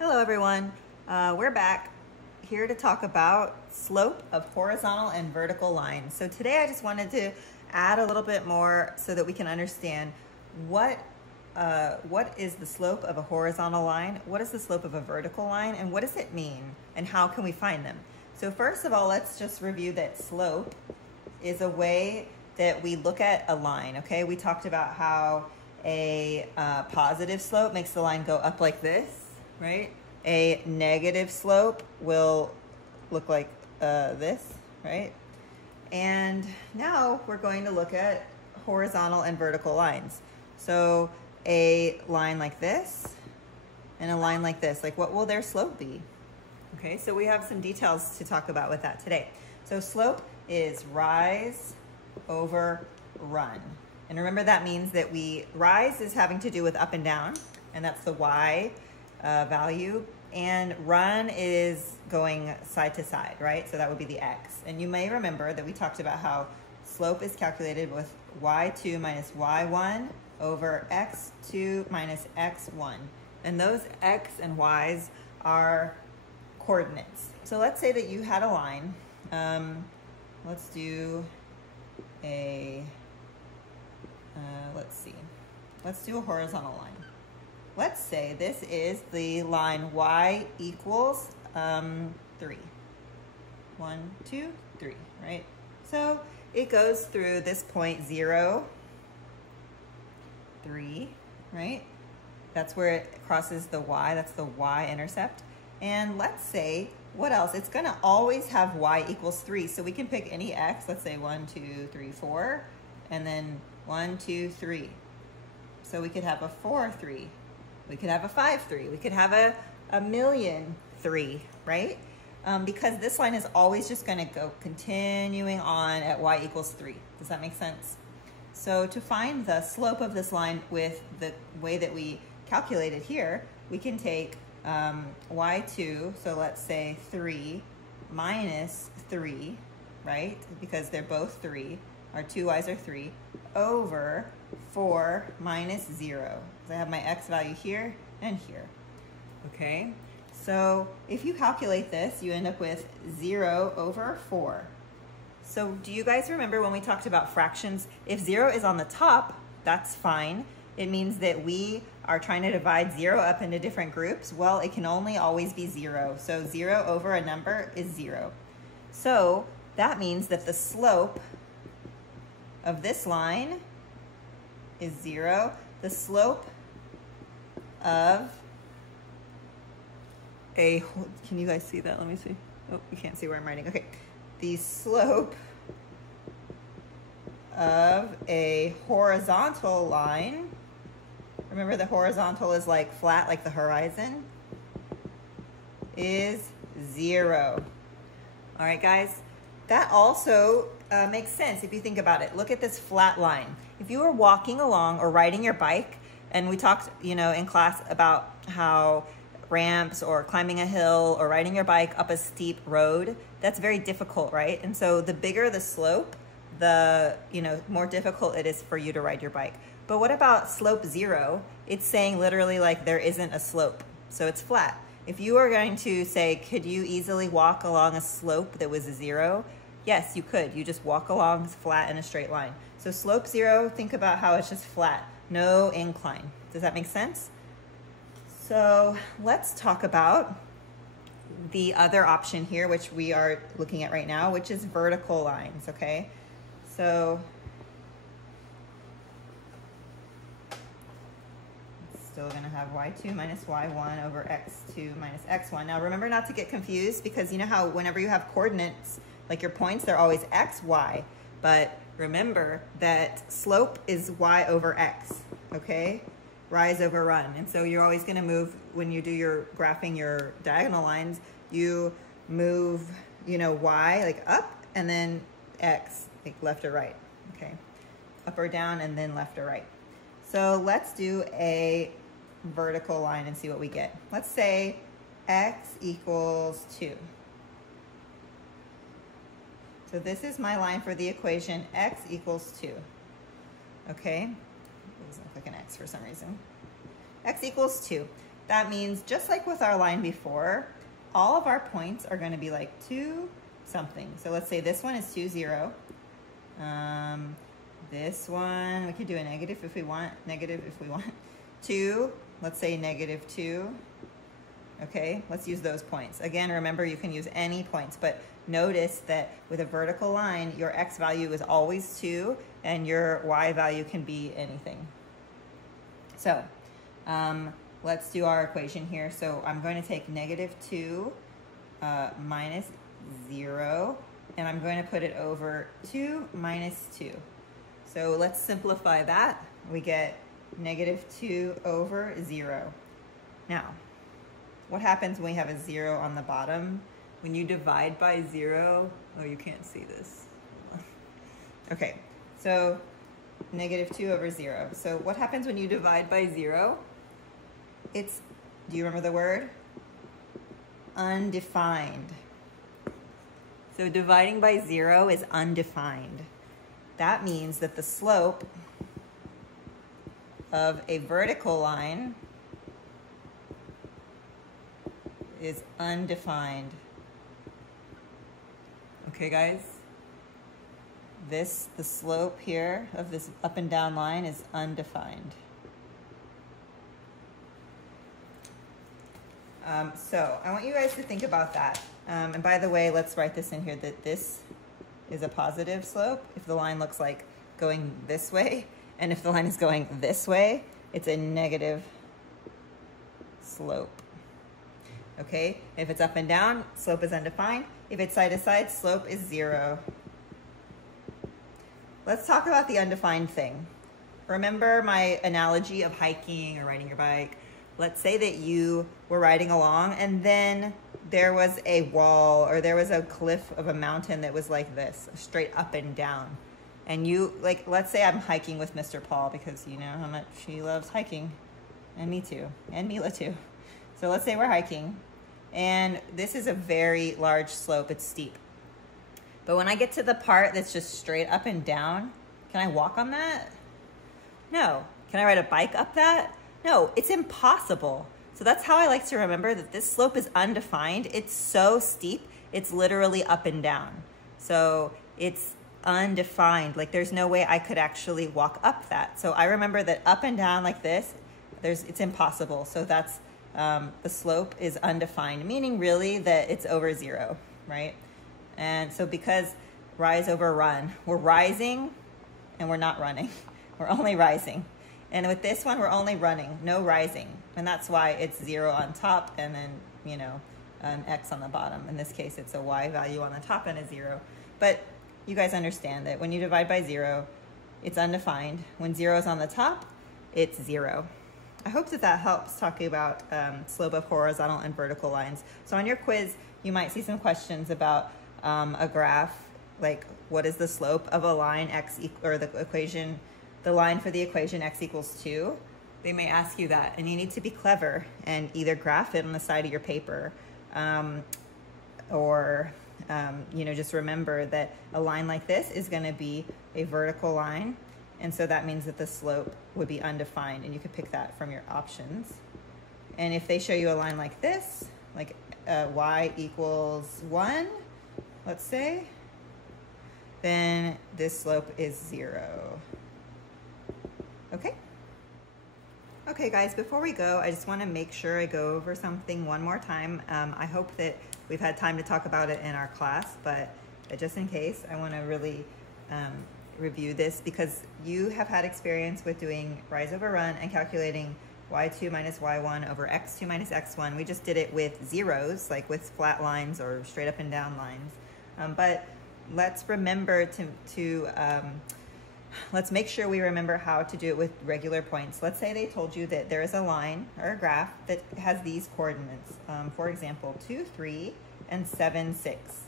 Hello everyone, we're back here to talk about slope of horizontal and vertical lines. So today I just wanted to add a little bit more so that we can understand what is the slope of a horizontal line, what is the slope of a vertical line, and what does it mean, and how can we find them? So first of all, let's just review that slope is a way that we look at a line, okay? We talked about how a positive slope makes the line go up like this, right? A negative slope will look like this, right? And now we're going to look at horizontal and vertical lines. So a line like this and a line like this, like what will their slope be? Okay, so we have some details to talk about with that today. So slope is rise over run. And remember that means that rise is having to do with up and down, and that's the y value, and run is going side to side, right? So that would be the x. And you may remember that we talked about how slope is calculated with y2 minus y1 over x2 minus x1. And those x and y's are coordinates. So let's say that you had a line. Let's do a, let's do a horizontal line. Let's say this is the line y equals 3. 1, 2, 3, right? So it goes through this point 0, 3, right? That's where it crosses the y, that's the y-intercept. And let's say, what else? It's gonna always have y equals 3, so we can pick any x, let's say 1, 2, 3, 4, and then 1, 2, 3. So we could have a 4, 3. We could have a 5, 3. We could have a million 3, right? Because this line is always just gonna go continuing on at y equals 3. Does that make sense? So to find the slope of this line with the way that we calculate it here, we can take y2, so let's say 3 minus 3, right? Because they're both 3. Our two y's are 3, over 4 minus 0. So I have my x value here and here, okay? So if you calculate this, you end up with 0 over 4. So do you guys remember when we talked about fractions? If 0 is on the top, that's fine. It means that we are trying to divide 0 up into different groups. Well, it can only always be 0. So 0 over a number is 0. So that means that the slope of this line is 0. The slope of a, can you guys see that? Let me see. Oh, you can't see where I'm writing. Okay. The slope of a horizontal line, remember the horizontal is like flat, like the horizon, is 0. All right, guys, that also makes sense if you think about it. Look at this flat line. If you were walking along or riding your bike, and we talked, in class about how ramps or climbing a hill or riding your bike up a steep road, that's very difficult, right? And so the bigger the slope, the more difficult it is for you to ride your bike. But what about slope 0? It's saying literally like there isn't a slope, so it's flat. If you were going to say, could you easily walk along a slope that was a 0? Yes, you could. You just walk along flat in a straight line. So slope 0, think about how it's just flat, no incline. Does that make sense? So let's talk about the other option here, which we are looking at right now, which is vertical lines, okay? So it's still gonna have y2 minus y1 over x2 minus x1. Now remember not to get confused, because you know how whenever you have coordinates, like your points, they're always x, y, but remember that slope is y over x, okay? Rise over run. And so you're always gonna move, when you do your graphing your diagonal lines, you move, y like up, and then x, like left or right, okay? Up or down, and then left or right. So let's do a vertical line and see what we get. Let's say x equals 2. So this is my line for the equation x equals 2, okay? It doesn't look like an x for some reason. X equals 2. that means just like with our line before, all of our points are going to be like 2 something. So let's say this one is 2, 0. This one, we could do a negative if we want, 2, let's say -2. Okay, let's use those points. Again, remember you can use any points, but notice that with a vertical line, your x value is always 2 and your y value can be anything. So let's do our equation here. So I'm going to take -2 minus 0, and I'm going to put it over 2 minus 2. So let's simplify that. We get -2 over 0. Now, what happens when we have a 0 on the bottom? When you divide by 0, oh, you can't see this. Okay, so -2 over 0. So what happens when you divide by 0? It's, do you remember the word? Undefined. So dividing by 0 is undefined. That means that the slope of a vertical line is undefined. Okay, guys? The slope here of this up and down line is undefined. So I want you guys to think about that. And by the way, let's write this in here that this is a positive slope if the line looks like going this way, and if the line is going this way, it's a negative slope. Okay, if it's up and down, slope is undefined. If it's side to side, slope is 0. Let's talk about the undefined thing. Remember my analogy of hiking or riding your bike? Let's say that you were riding along and then there was a wall or there was a cliff of a mountain that was like this, straight up and down. And you, like, let's say I'm hiking with Mr. Paul because you know how much he loves hiking. And me too, and Mila too. So let's say we're hiking and this is a very large slope, it's steep. But when I get to the part that's just straight up and down, can I walk on that? No. Can I ride a bike up that? No, it's impossible. So that's how I like to remember that this slope is undefined. It's so steep, it's literally up and down. So it's undefined, like there's no way I could actually walk up that. So I remember that up and down like this, it's impossible. So that's, the slope is undefined, meaning really that it's over 0, right? And so because rise over run, we're rising and we're not running. We're only rising. And with this one, we're only running, no rising. And that's why it's 0 on top and then, you know, an x on the bottom. In this case, it's a y value on the top and a 0. But you guys understand that when you divide by 0, it's undefined. When 0 is on the top, it's 0. I hope that that helps talking about slope of horizontal and vertical lines. So on your quiz, you might see some questions about a graph, like what is the slope of a line x or the equation, the line for the equation x equals 2. They may ask you that, and you need to be clever and either graph it on the side of your paper or you know, just remember that a line like this is going to be a vertical line, and so that means that the slope would be undefined, and you could pick that from your options. And if they show you a line like this, like y equals 1, let's say, then this slope is 0. Okay? Okay guys, before we go, I just want to make sure I go over something one more time. I hope that we've had time to talk about it in our class, but just in case, I want to really review this because you have had experience with doing rise over run and calculating y2 minus y1 over x2 minus x1. We just did it with zeros, like with flat lines or straight up and down lines. But let's remember let's make sure we remember how to do it with regular points. Let's say they told you that there is a line or a graph that has these coordinates. For example, 2, 3, and 7, 6.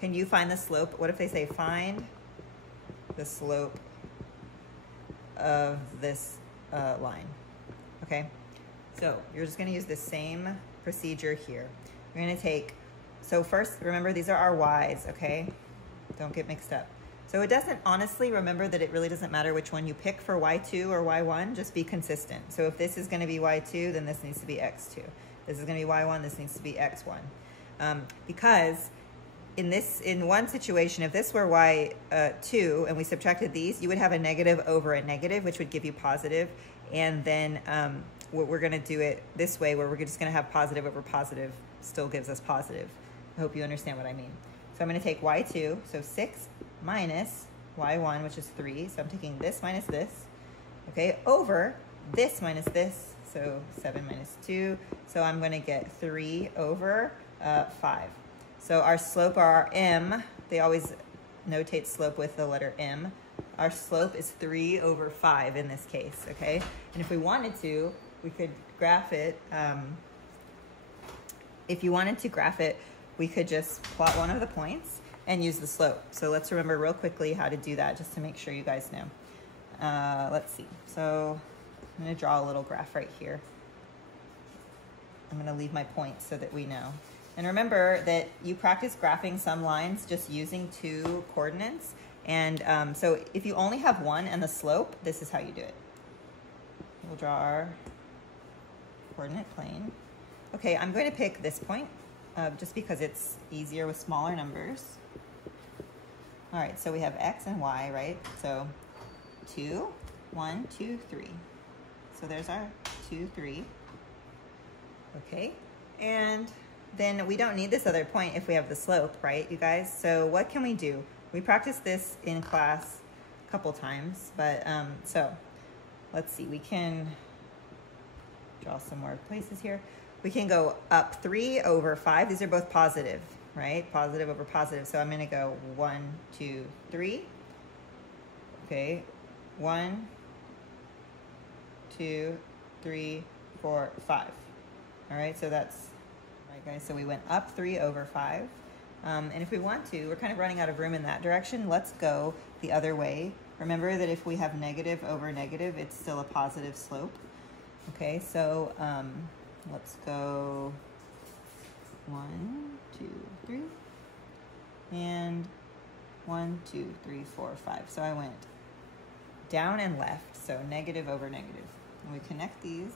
Can you find the slope? What if they say find the slope of this line? Okay, so you're just going to use the same procedure here. You're going to take, so first remember these are our y's, okay? Don't get mixed up. So it doesn't, honestly, remember that it really doesn't matter which one you pick for y2 or y1, just be consistent. So if this is gonna be y2, then this needs to be x2. This is gonna be y1, this needs to be x1. Because in one situation, if this were y2 and we subtracted these, you would have a negative over a negative, which would give you positive. And then what we're gonna do it this way, where we're just gonna have positive over positive still gives us positive. I hope you understand what I mean. So I'm gonna take y2, so 6 minus y1, which is 3. So I'm taking this minus this, okay, over this minus this, so 7 minus 2. So I'm gonna get 3 over 5. So our slope, our m, they always notate slope with the letter m. Our slope is 3 over 5 in this case, okay? And if we wanted to, we could graph it. If you wanted to graph it, we could just plot one of the points and use the slope. So let's remember real quickly how to do that, just to make sure you guys know. Let's see. So I'm gonna draw a little graph right here. I'm gonna leave my points so that we know. And remember that you practice graphing some lines just using 2 coordinates. And so if you only have one and the slope, this is how you do it. We'll draw our coordinate plane. Okay, I'm going to pick this point just because it's easier with smaller numbers. All right, so we have x and y, right? So 2, 1, 2, 3. So there's our 2, 3. Okay, and then we don't need this other point if we have the slope, right, you guys? So what can we do? We practiced this in class a couple times, but so let's see, we can draw some more places here. We can go up 3 over 5. These are both positive, right? Positive over positive. So I'm gonna go 1, 2, 3. Okay, 1, 2, 3, 4, 5. All right, so that's, all right guys, so we went up 3 over 5. And if we want to, we're kind of running out of room in that direction. Let's go the other way. Remember that if we have negative over negative, it's still a positive slope. Okay, so let's go 1, 2, 3, and 1, 2, 3, 4, 5. So I went down and left, so negative over negative. And we connect these.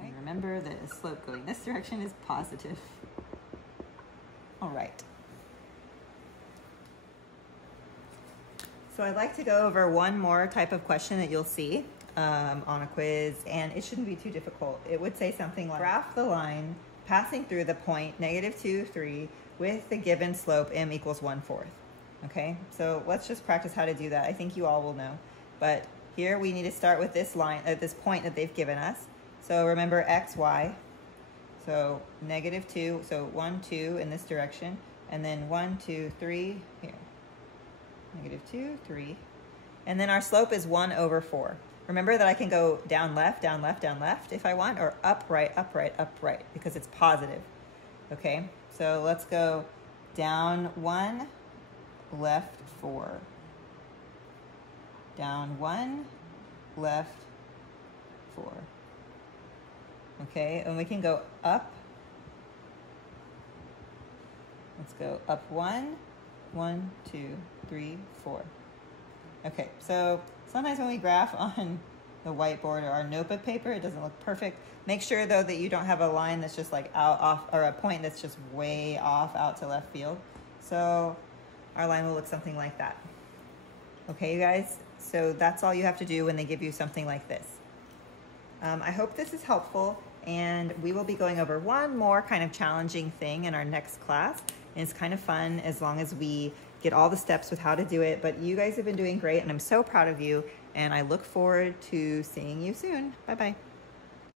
And remember that the slope going this direction is positive. All right. So I'd like to go over one more type of question that you'll see on a quiz, and it shouldn't be too difficult. It would say something like, graph the line passing through the point -2, 3 with the given slope m equals 1/4. Okay, so let's just practice how to do that. I think you all will know. But here we need to start with this line, this point that they've given us. So remember x, y. So -2, so 1, 2 in this direction, and then 1, 2, 3 here. -2, 3. And then our slope is 1 over 4. Remember that I can go down left, down left, down left if I want, or up, right, up, right, up, right, because it's positive. Okay, so let's go down 1, left 4. Down 1, left 4. Okay, and we can go up. Let's go up 1, 1, 2, 3, 4. Okay, so sometimes when we graph on the whiteboard or our notebook paper, it doesn't look perfect. Make sure though that you don't have a line that's just like out off, or a point that's just way off out to left field. So our line will look something like that. Okay, you guys, so that's all you have to do when they give you something like this. I hope this is helpful, and we will be going over one more kind of challenging thing in our next class. And it's kind of fun as long as we get all the steps with how to do it. But you guys have been doing great, and I'm so proud of you, and I look forward to seeing you soon. Bye-bye.